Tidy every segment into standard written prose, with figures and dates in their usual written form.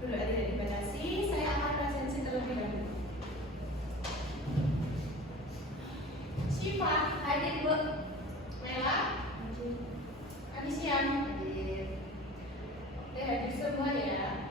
Dulu tidak dibatasi, saya akan presensi terlebih dahulu. Syifa, hadir Bu. Nela, kami siang. Hadir semua ya.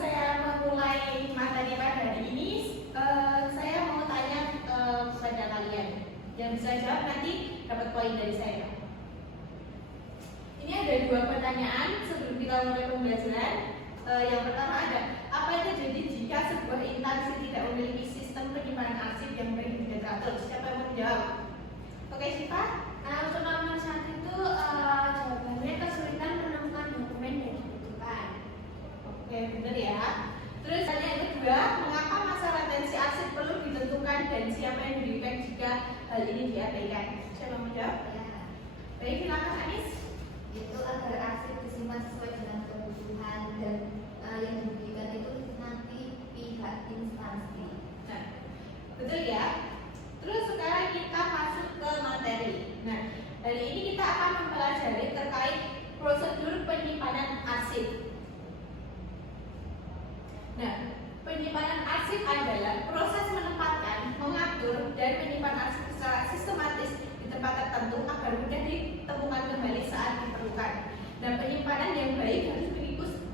Saya memulai materi pada hari ini. Saya mau tanya kepada kalian. Yang bisa jawab nanti dapat poin dari saya. Ini ada dua pertanyaan sebelum kita mulai pembelajaran. Yang pertama ada, apa yang terjadi jika sebuah instansi tidak memiliki sistem penyimpanan arsip yang baik dan teratur? Siapa yang mau menjawab? Oke, Syifa. Untuk nomor 1 itu jawabannya kesulitan menemukan dokumen yang dibutuhkan. Oke, benar ya. Terus yang kedua, mengapa masa retensi arsip perlu ditentukan dan siapa yang diberikan jika hal ini diabaikan? Siapa mau menjawab? Ya, Baik, silakan Anis. itu agar arsip disimpan sesuai dengan kebutuhan dan yang diberikan itu nanti pihak instansi. Nah, betul ya. Terus sekarang kita masuk ke materi. Nah, hari ini kita akan mempelajari terkait prosedur penyimpanan arsip. Nah, penyimpanan arsip adalah proses menempatkan, mengatur, dan menyimpan arsip secara sistematis di tempat tertentu agar mudah ditemukan kembali saat diperlukan. Nah, penyimpanan yang baik harus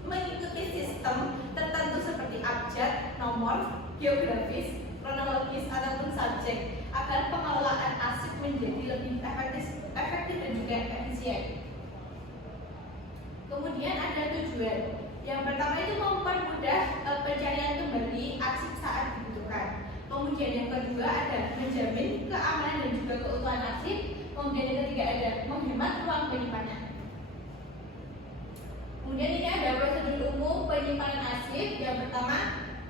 mengikuti sistem tertentu seperti abjad, nomor, geografis, kronologis, ataupun subjek agar pengelolaan arsip menjadi lebih efektif dan juga efisien. Kemudian ada tujuan. Yang pertama itu mempermudah pencarian kembali arsip saat dibutuhkan. Kemudian yang kedua ada menjamin keamanan dan juga keutuhan arsip. Kemudian yang ketiga ada menghemat ruang penyimpanan. Kemudian ini ada prosedur umum penyimpanan arsip. Yang pertama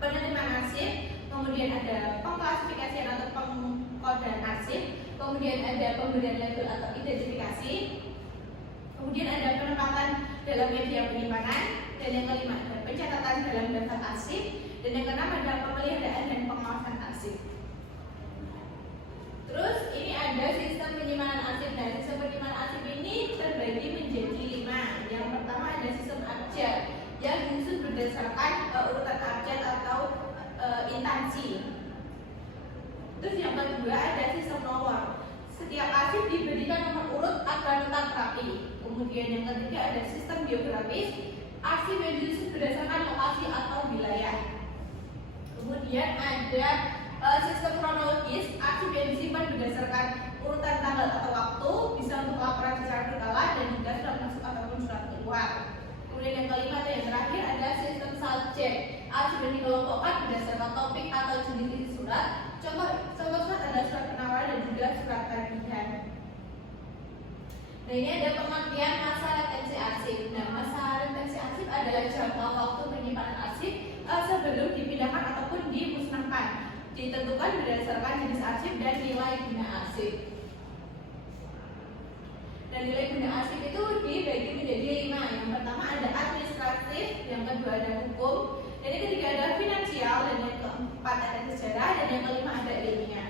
penerimaan arsip. Kemudian ada pengklasifikasian atau pengkodean arsip. Kemudian ada pemberian label atau identifikasi. Kemudian ada penempatan dalam media penyimpanan. Dan yang kelima ada pencatatan dalam daftar arsip. Dan yang keenam ada pemeliharaan dan pengawasan arsip. Terus ini ada sistem penyimpanan arsip. Nah, sistem penyimpanan arsip ini terbagi menjadi 5. Yang pertama ada sistem abjad yang disusun berdasarkan urutan abjad atau instansi. Terus yang kedua ada sistem nomor. Setiap arsip diberikan nomor urut agar tetap rapi. Kemudian yang ketiga ada sistem geografis. Arsip yang disusun berdasarkan lokasi atau wilayah. Kemudian ada sistem kronologis. Arsip yang disimpan berdasarkan urutan tanggal atau waktu, bisa untuk laporan secara berkala dan juga surat masuk ataupun surat keluar. Kemudian yang kelima atau yang terakhir ada sistem subjek. Arsip yang dikelompokkan berdasarkan topik atau jenis isi surat. Contoh surat adalah surat penawaran dan juga surat tagihan. Nah, ini ada pengertian masa retensi arsip. Nah, masa retensi arsip adalah jangka waktu penyimpanan arsip sebelum dipindahkan ataupun dimusnahkan. Ditentukan berdasarkan jenis arsip dan nilai guna arsip. Dan nilai guna arsip itu dibagi menjadi 5. Yang pertama ada administratif, yang kedua ada hukum, dan yang ketiga ada finansial, dan yang keempat ada sejarah, dan yang kelima ada ilmiah.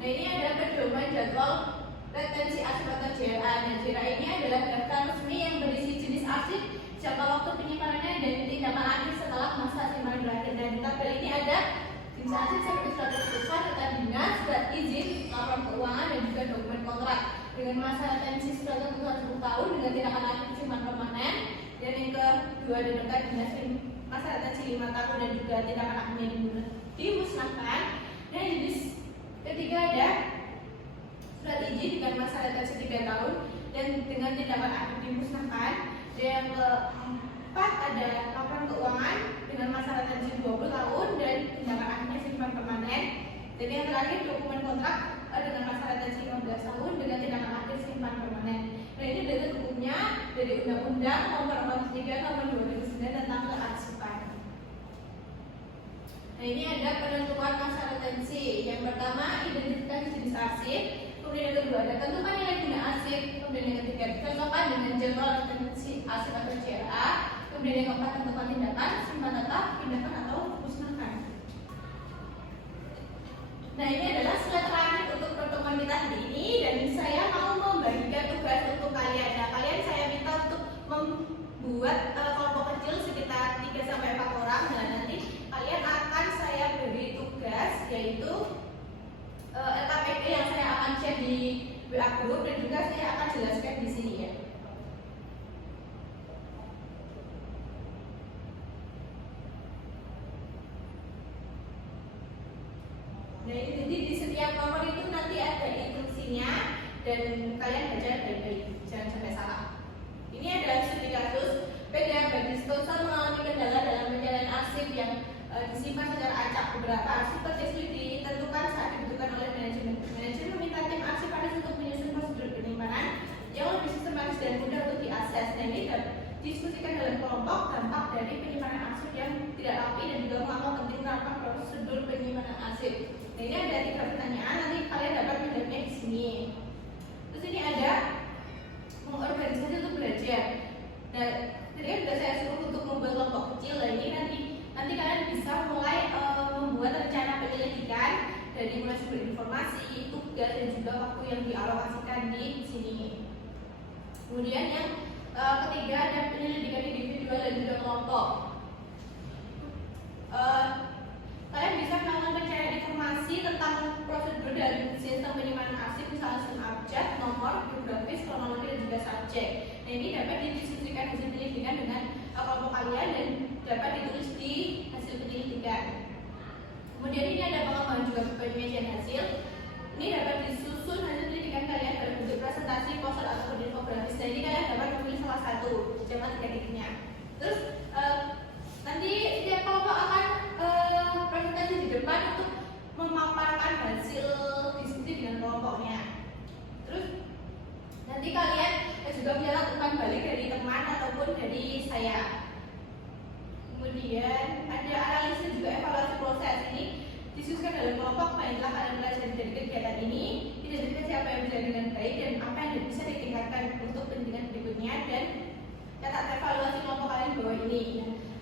Nah, ini ada pedoman jadwal retensi arsip atau JRA. Nah, JRA ini adalah daftar resmi yang berisi jenis arsip, jangka waktu penyimpanannya, dan tindakan akhir setelah masa simpanan berakhir. Dan di tabel ini ada jenis arsip seperti surat keputusan, surat dinas, surat izin, laporan keuangan, dan juga dokumen kontrak. Dengan masa retensi surat keputusan 10 tahun dengan tindakan akhir simpan permanen. Dan yang kedua ada dekat dinas masa retensi 5 tahun dan juga tindakan akhirnya dimusnahkan. Dan jenis ketiga ada surat izin dengan masa retensi 3 tahun dan dengan tindakan akhir dimusnahkan. Dan yang keempat ada laporan keuangan dengan masa retensi 20 tahun dan tindakan akhirnya simpan permanen. Dan yang terakhir dokumen kontrak dengan masa retensi 15 tahun dengan tindakan akhir simpan permanen. Nah, ini dari hukumnya dari Undang-Undang Nomor 43 Tahun 2009 tentang kearsipan. Nah, ini ada penentuan masa retensi. Yang pertama identifikasi jenis arsip. Kemudian yang kedua ada tentukan nilai guna arsip. Kemudian yang ketiga cocokkan dengan jadwal retensi arsip atau JRA. Kemudian yang keempat tentukan tindakan simpan tetap, pindahkan atau musnahkan. Nah, ini adalah slide terakhir untuk pertemuan kita hari ini dan WA group, dan juga saya akan jelaskan di sini ya. Nah ini jadi di setiap nomor itu nanti ada instruksinya dan kalian baca baik-baik, jangan sampai salah. Ini adalah studi kasus PDA bagi sponsor mengalami kendala dalam pencarian arsip yang disimpan secara acak. Beberapa arsip tertulis ditentukan saat dibutuhkan oleh manajemen. Manajemen meminta tim arsip untuk menyusun prosedur penyimpanan yang lebih sistematis dan mudah untuk diakses. Nah ini diskusikan dalam kelompok dampak dari penyimpanan arsip yang tidak rapi dan juga mengapa penting menerapkan prosedur penyimpanan arsip. Nah ini ada 3 pertanyaan, nanti kalian dapat menjawabnya di sini. Terus ini ada mengorganisasi untuk belajar. Nah, tadi kan sudah saya suruh untuk membuat kelompok kecil. Nah ini nanti kalian bisa mulai membuat rencana penyelidikan dari mulai sumber informasi, tugas dan juga waktu yang dialokasikan di sini. Kemudian yang ketiga ada penyelidikan individual dan juga kelompok. Kalian bisa melakukan pencarian informasi tentang prosedur dan sistem penyimpanan arsip, misalnya sistem abjad, nomor, geografis, kronologi dan juga subjek. Nah ini dapat didiskusikan hasil penyelidikan dengan kelompok kalian dan dapat ditulis di hasil penyelidikan. Kemudian ini ada pengembangan juga penyajian hasil. Ini dapat disusun hasil penyelidikan kalian dalam bentuk presentasi, poster atau infografis. Nah ini kalian dapat memilih salah satu, jangan tiga-tiganya. Terus nanti setiap kelompok akan presentasi di depan untuk memaparkan hasil diskusi dengan kelompoknya. Terus nanti kalian juga mencatat umpan balik dari teman ataupun dari saya. Kemudian ada analisis juga evaluasi proses. Ini diskusikan dalam kelompok apa yang telah kalian pelajari dari kegiatan ini, identifikasi apa yang berjalan dengan baik dan apa yang bisa ditingkatkan untuk pendidikan berikutnya, dan catat evaluasi kelompok kalian bahwa ini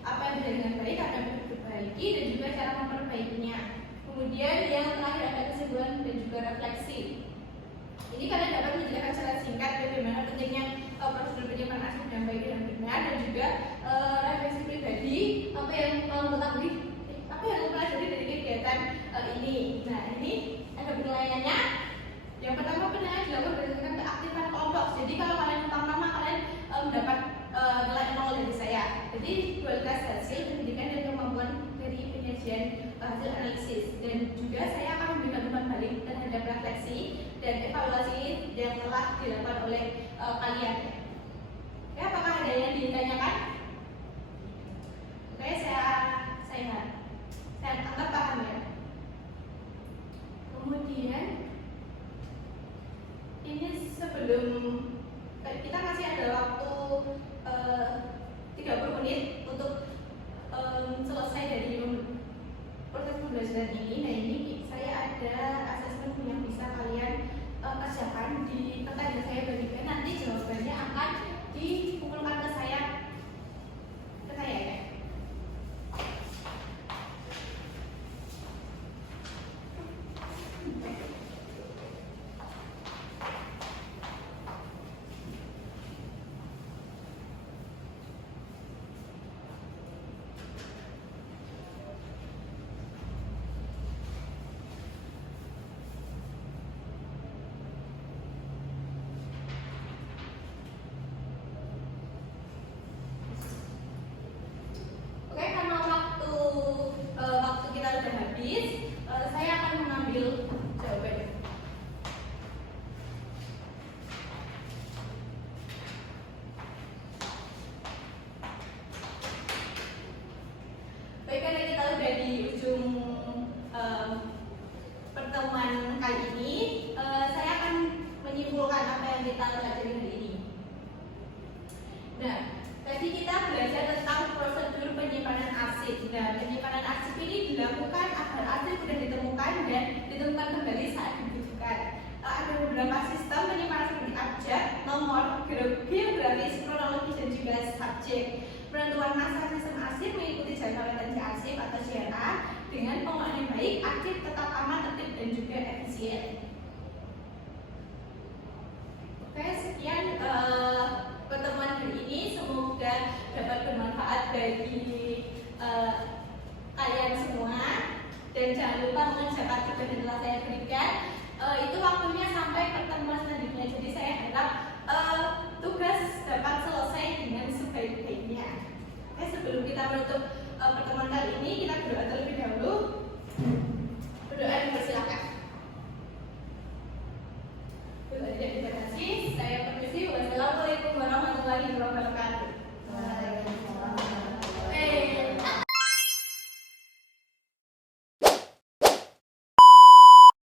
apa yang berjalan dengan baik, apa yang perlu diperbaiki dan juga cara memperbaikinya. Kemudian yang terakhir ada kesimpulan dan juga refleksi. Ini kalian dapat menjelaskan secara singkat bagaimana pentingnya prosedur penyimpanan arsip yang baik dan benar, dan juga refleksi pribadi apa yang mengetahui apa yang mempelajari dari kegiatan ini. Nah ini ada penilaiannya. Yang pertama penilaian dilakukan berdasarkan keaktifan kelompok. Jadi kalau kalian pertama kalian mendapat nilai 0 dari saya. Jadi kualitas hasil pendidikan dan kemampuan dari penyajian hasil analisis, dan juga saya akan memberikan umpan balik terhadap refleksi dan evaluasi yang telah dilakukan oleh kalian. Oke, apakah ada yang ditanyakan? Oke, saya anggap paham ya. Kemudian ini sebelum kita masih ada waktu 30 menit untuk selesai dari proses pembelajaran ini. Nah ini saya ada asesmen yang bisa kalian kerjakan di kertas yang saya berikan. Nanti jawabannya akan dipukulkan ke saya ya. Waktu kita sudah habis, saya akan mengambil jawabannya. Baik, karena kita sudah di ujung pertemuan kali ini, saya akan menyimpulkan apa yang kita pelajari hari ini. Nah, tadi kita belajar tentang prosedur penyimpanan arsip. Nah, penyimpanan arsip ini dilakukan agar arsip mudah ditemukan dan ditemukan kembali saat dibutuhkan. Ada beberapa sistem penyimpanan seperti abjad, nomor, geografis, kronologis dan juga subjek. Penentuan masa sistem arsip mengikuti jadwal retensi arsip atau JRA dengan pengelolaan yang baik, arsip tetap aman, tertib dan juga efisien. Oke, sekian pertemuan hari ini, semoga dapat bermanfaat bagi kalian semua, dan jangan lupa mengerjakan tugas yang telah saya berikan. Itu waktunya sampai pertemuan selanjutnya. menutup